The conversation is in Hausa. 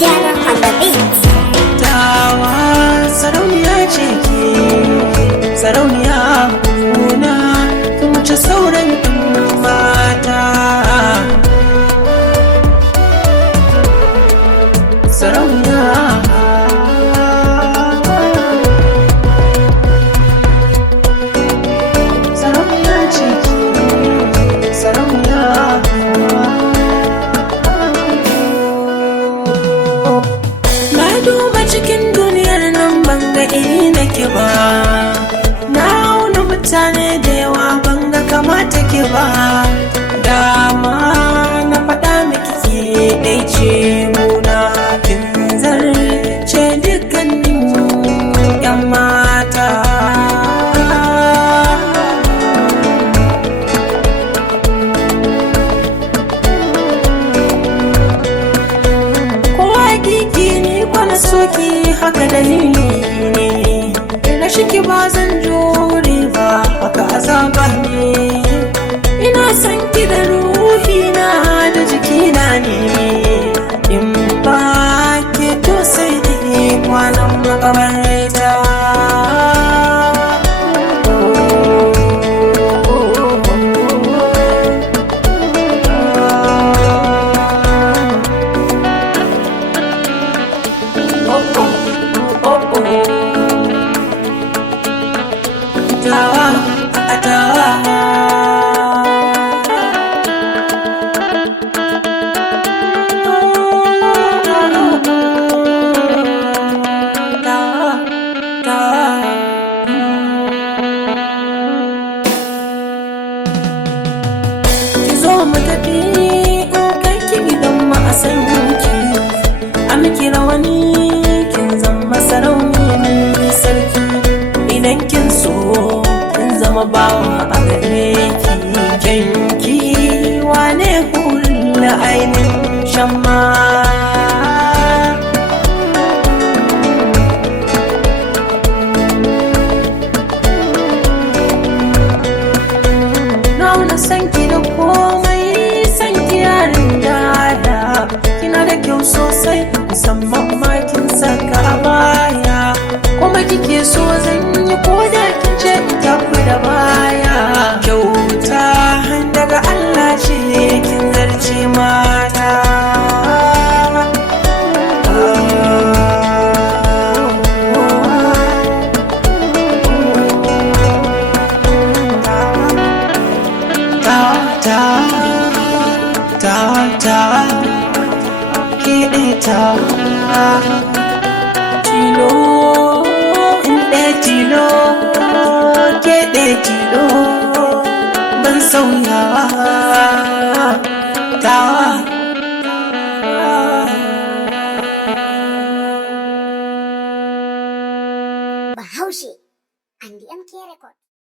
Diana on the beat. Tawa sarauniya ce ke, sarauniya kuna kin wuce sauran mata. Sarauniya, sarauniya ce ke, sarauniya. Na duba cikin duniyar nan ban ga iri nake ba, na auna mutane da yawa ban ga kamata ke ba. Dama na faɗa miki ke ɗai ce muna kin zarce dukkanin 'yan mata. Soki haka dalili ne na shiki ba zan jure ba, haka azaba ne. Ina son ki da ruhina da jikina ne, in ba ke to sai da kwanan makabarta. Tawa, tawa, ki zo mu tafi in kai ki gidan mu a san ki, a miki rawani kin zama sarauniyar sarki. Idan kin so kin zama bawa a gare ki, kyanki wane hula ainin shamma. Nauna sanki da komai, sanki yarin dada, kina da kyau sosai musamman ma kin saka a baya. Kuma kike so zan yi ko da kin ce ita ku da baya. Kyauta daga Allah ce kin zarce mata. Ta tilo inda tilo ke tilo ban sauyawa.